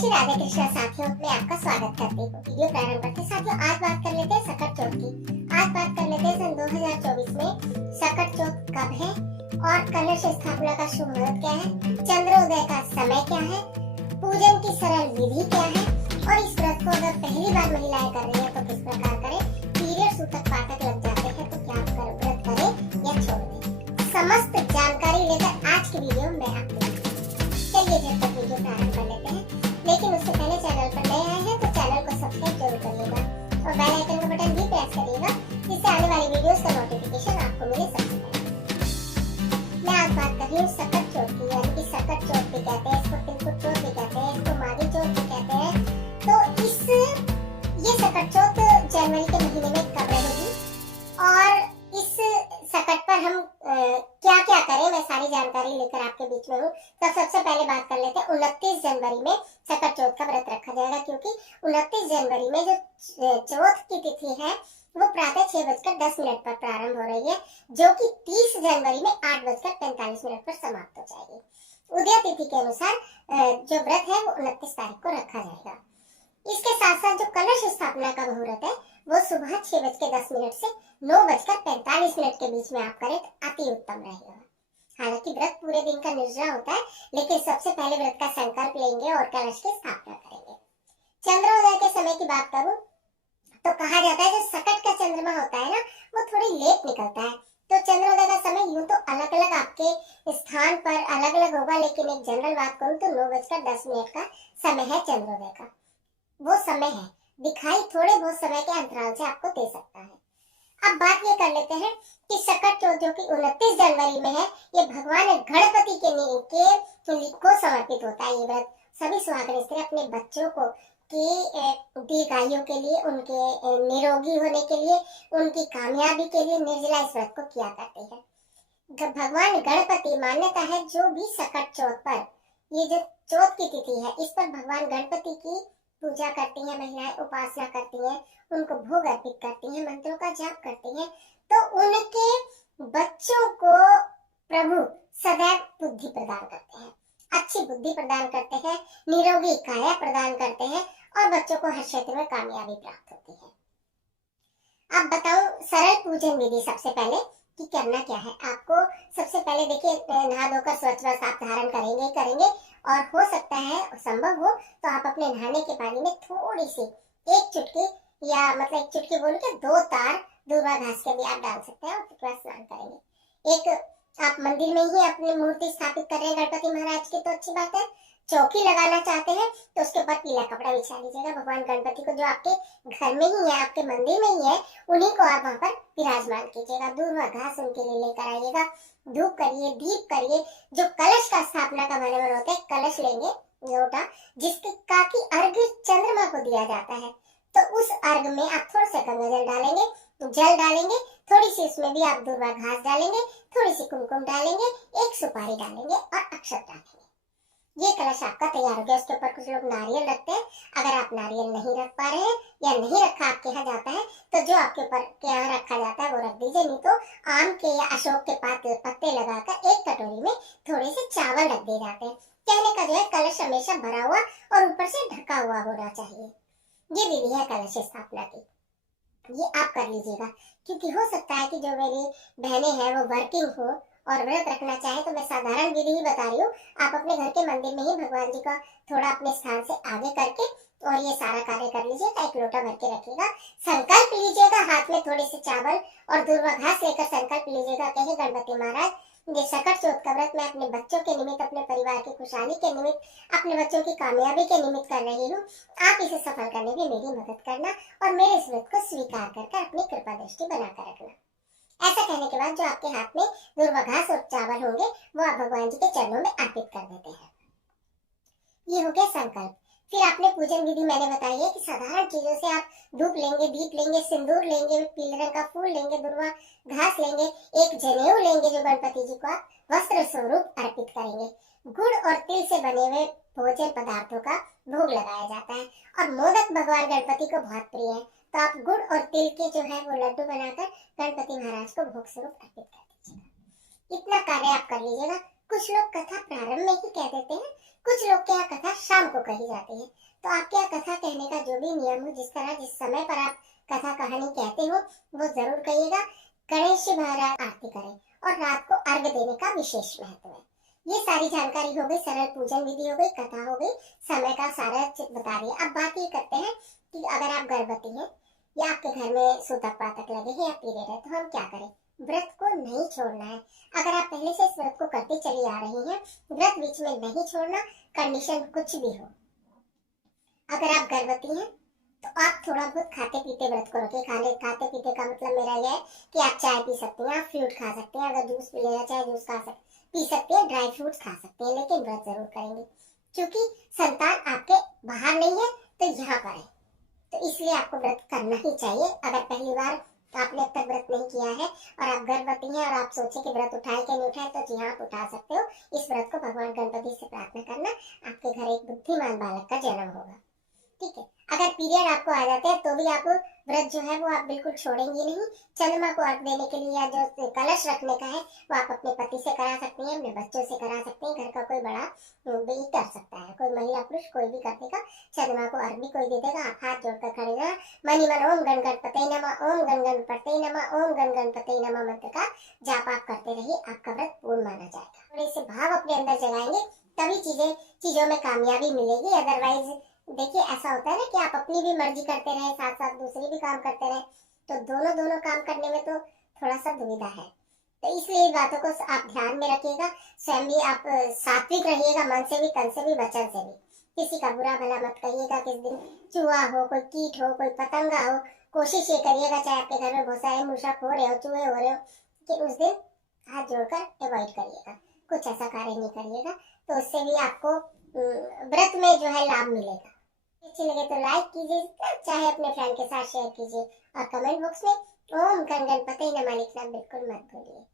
श्री राधे कृष्णा साथियों, मैं आपका स्वागत करती हूँ। वीडियो प्रारंभ करते साथियों, आज बात कर लेते हैं सकट चौथ की। आज बात कर लेते हैं सन 2024 में सकट चौथ कब है और कलश स्थापना का शुभ मुहूर्त क्या है, चंद्रोदय का समय क्या है, पूजन की सरल विधि क्या है और इस व्रत को अगर पहली बार महिलाएं कर रही है तो किस प्रकार करें, पीरियड सूतक पातक लग जाते हैं तो क्या व्रत करें या छोड़ दें, समस्त जानकारी लेकर आज की वीडियो में आपको। चलिए झटपट वीडियो प्रारंभ कर लेते हैं, लेकिन उससे पहले चैनल पर नए आए हैं तो चैनल को सब्सक्राइब जरूर करिएगा और बेल आइकन का बटन भी प्रेस करिएगा, जिससे आने वाली वीडियोस का नोटिफिकेशन आपको मिले सबसे पहले। मैं आज बात कर रही हूँ सकट चौथ की, यानी कि सकट चौथ भी कहते हैं, इसको तिलकुट चौथ भी कहते हैं, इसको माघी चौथ भी कहते हैं। तो ये सकट चौथ जनवरी के महीने में कब रहेगी और इस सकट पर हम क्या क्या करें, मैं सारी जानकारी लेकर आपके बीच में हूँ। तो सबसे पहले बात कर लेते हैं, 29 जनवरी में सकट चौथ का व्रत रखा जाएगा, क्योंकि 29 जनवरी में जो चौथ की तिथि है वो प्रातः 6:10 पर प्रारंभ हो रही है, जो कि 30 जनवरी में 8:45 पर समाप्त हो जाएगी। उदय तिथि के अनुसार जो व्रत है वो 29 तारीख को रखा जाएगा। इसके साथ साथ जो कलश स्थापना का मुहूर्त है वो सुबह 6:10 से 9:45 के बीच में आप करें तो अति उत्तम रहेगा। हालांकि व्रत पूरे दिन का निर्जला होता है, लेकिन सबसे पहले व्रत का संकल्प लेंगे और कलश की स्थापना करेंगे। चंद्रोदय के समय की बात करूं तो कहा जाता है जो सकट का चंद्रमा होता है ना, वो थोड़ी लेट निकलता है। तो चंद्रोदय का समय यूं तो अलग अलग आपके स्थान पर अलग अलग होगा, लेकिन एक जनरल बात करूं तो 9:10 का समय है चंद्रोदय का। वो समय है, दिखाई थोड़े बहुत समय के अंतराल से आपको दे सकता है। अब बात ये कर लेते हैं कि सकट चौथ जो कि 29 जनवरी में है, ये भगवान गणपति के को समर्पित होता है। ये व्रत सभी सुहागन स्त्री अपने बच्चों को की दीर्घायु के लिए, उनके निरोगी होने के लिए, उनकी कामयाबी के लिए निर्जला इस व्रत को किया करते हैं। भगवान गणपति मान्यता है, जो भी सकट चौथ पर, ये जो चौथ की तिथि है, इस पर भगवान गणपति की पूजा करती हैं महिलाएं, उपासना करती हैं, उनको भोग अर्पित करती हैं, मंत्रों का जाप करती हैं, तो उनके बच्चों को प्रभु सदैव बुद्धि प्रदान करते हैं, अच्छी बुद्धि प्रदान करते हैं, निरोगी काया प्रदान करते हैं और बच्चों को हर क्षेत्र में कामयाबी प्राप्त होती है। अब बताऊं सरल पूजन विधि। सबसे पहले कि करना क्या है आपको, सबसे पहले देखिए, नहा धोकर स्वच्छ वस्त्र आप धारण करेंगे और हो सकता है संभव हो तो आप अपने नहाने के पानी में थोड़ी सी एक चुटकी, या मतलब एक चुटकी बोल के 2 तार दूर्वा घास के भी आप डाल सकते हैं और उसके बाद स्नान करेंगे। एक आप मंदिर में ही अपनी मूर्ति स्थापित कर रहे हैं गणपति महाराज की तो अच्छी बात है। चौकी लगाना चाहते हैं तो उसके ऊपर पीला कपड़ा बिछा लीजिएगा। भगवान गणपति को जो आपके घर में ही है, आपके मंदिर में ही है, उन्हीं को आप वहां पर विराजमान कीजिएगा। दूर्वा घास उनके लिए लेकर आइएगा, धूप करिए, दीप करिए। जो कलश का स्थापना का बराबर होता है, कलश लेंगे लोटा, जिसके का की अर्घ्य चंद्रमा को दिया जाता है, तो उस अर्घ में आप थोड़ा सा गंगा जल डालेंगे, थोड़ी सी उसमें भी आप दूर्वा घास डालेंगे, थोड़ी सी कुमकुम डालेंगे, एक सुपारी डालेंगे और अक्षत डालेंगे। ये कलश आपका तैयार हो गया। उसके ऊपर कुछ लोग नारियल रखते हैं, अगर आप नारियल नहीं रख पा रहे हैं या नहीं रखा आपके यहाँ जाता है तो जो आपके ऊपर के यहाँ रखा जाता है वो रख दीजिए, नहीं तो आम के या अशोक के पत्ते लगाकर एक कटोरी में थोड़े से चावल रख दिए जाते हैं। कहने का जो है, कलश हमेशा भरा हुआ और ऊपर से ढका हुआ होना चाहिए। ये विधि है कलश स्थापना की, ये आप कर लीजिएगा। क्योंकि हो सकता है कि जो मेरी बहनें हैं वो वर्किंग हो और व्रत रखना चाहे, तो मैं साधारण विधि ही बता रही हूँ। आप अपने घर के मंदिर में ही भगवान जी का थोड़ा अपने स्थान से आगे करके और ये सारा कार्य कर लीजिएगा। एक लोटा भर के रखिएगा, संकल्प लीजिएगा, हाथ में थोड़े से चावल और दूर्वा घास लेकर संकल्प लीजिएगा, कहे गणपति महाराज, ये सकट चौथ का व्रत मैं अपने बच्चों के निमित्त, अपने परिवार की खुशहाली के निमित्त, अपने बच्चों की कामयाबी के निमित्त कर रही हूँ। आप इसे सफल करने में मेरी मदद करना और मेरे इस व्रत को स्वीकार कर अपनी कृपा दृष्टि बनाकर रखना। ऐसा कहने के बाद जो आपके हाथ में दूर्वा घास और चावल होंगे वो आप भगवान जी के चरणों में अर्पित कर देते हैं। ये हो गया संकल्प। फिर आपने पूजन विधि मैंने बताई है कि साधारण चीजों से आप धूप लेंगे, दीप लेंगे, सिंदूर लेंगे, पीले रंग का फूल लेंगे, दूर्वा घास लेंगे, एक जनेऊ लेंगे जो गणपति जी को आप वस्त्र स्वरूप अर्पित करेंगे। गुड़ और तिल से बने हुए भोजन पदार्थों का भोग लगाया जाता है और मोदक भगवान गणपति को बहुत प्रिय है, तो आप गुड़ और तिल के जो है वो लड्डू बनाकर गणपति महाराज को भोग स्वरूप अर्पित कर दीजिएगा। इतना कार्य आप कर लीजिएगा। कुछ लोग कथा प्रारंभ में ही कह देते हैं कुछ लोग के यहाँ कथा शाम को कही जाती है, तो आपके यहाँ कथा कहने का जो भी नियम हो, जिस तरह जिस समय पर आप कथा कहानी कहते हो वो जरूर कहिएगा। गणेश जी महाराज आरती करें और रात को अर्घ देने का विशेष महत्व है। ये सारी जानकारी हो गई, सरल पूजन विधि हो गई, कथा हो गई, समय का सारा बता रही है। अब बात ये करते हैं कि अगर आप गर्भवती हैं या आपके घर में सूतक पातक लगे हैं या पीरियड है, तो हम क्या करें? व्रत को नहीं छोड़ना है। अगर आप पहले से इस व्रत को करते चली आ रही हैं, व्रत बीच में नहीं छोड़ना, कंडीशन कुछ भी हो। अगर आप गर्भवती हैं तो आप थोड़ा बहुत खाते पीते व्रत को रखें। खाते पीते का मतलब मेरा यह है कि आप चाय पी सकते हैं, आप फ्रूट खा सकते हैं, अगर जूस पी लेना चाहे जूस पी सकते हैं, ड्राई फ्रूट्स खा सकते हैं, लेकिन व्रत जरूर करेंगे क्योंकि संतान आपके बाहर नहीं है तो यहाँ पर है, तो इसलिए आपको व्रत करना ही चाहिए। अगर पहली बार आपने अब तक व्रत नहीं किया है और आप गर्भवती हैं और आप सोचे कि व्रत उठाए क्या नहीं उठाए, तो जी हाँ, आप उठा सकते हो। इस व्रत को भगवान गणपति से प्रार्थना करना, आपके घर एक बुद्धिमान बालक का जन्म होगा। ठीक है। अगर पीरियड आपको आ जाते हैं तो भी आप व्रत जो है वो आप बिल्कुल छोड़ेंगे नहीं। चंद्रमा को अर्घ देने के लिए या जो कलश रखने का है वो आप अपने पति से करा सकते हैं, अपने बच्चों से करा सकते हैं, घर का कोई बड़ा भी कर सकता है, कोई महिला पुरुष कोई भी कर देगा। चंद्रमा को अर्घ भी कोई दे देगा। आप हाथ जोड़कर खड़े रहना, मनी मन ओम गण गणपते नमः, ओम गण गणपते नमः, ओम गण गणपते नमः मंत्र का जाप आप करते रहिए, आपका व्रत पूर्ण माना जाएगा। थोड़े से भाव अपने अंदर जगाएंगे तभी चीजों में कामयाबी मिलेगी। अदरवाइज देखिए ऐसा होता है ना कि आप अपनी भी मर्जी करते रहे, साथ साथ दूसरी भी काम करते रहे, तो दोनों काम करने में तो थोड़ा सा दुविधा है। तो इसलिए इन बातों को आप ध्यान में रखिएगा। स्वयं भी आप सात्विक रहिएगा, मन से भी, तन से भी, वचन से भी। किसी का बुरा भला मत कहिएगा। किस दिन चूहा हो, कोई कीट हो, कोई पतंगा हो, कोशिश ये करिएगा, चाहे आपके घर में बहुत सारे मूषक हो रहे हो, चूहे हो रहे हो, कि उस दिन हाथ जोड़कर अवॉइड करिएगा, कुछ ऐसा कार्य नहीं करिएगा, तो उससे भी आपको व्रत में जो है लाभ मिलेगा। अच्छी लगे तो लाइक कीजिए, चाहे अपने फ्रेंड के साथ शेयर कीजिए और कमेंट बॉक्स में ओम गण गणपते नमः लिखना बिल्कुल मत भूलिए।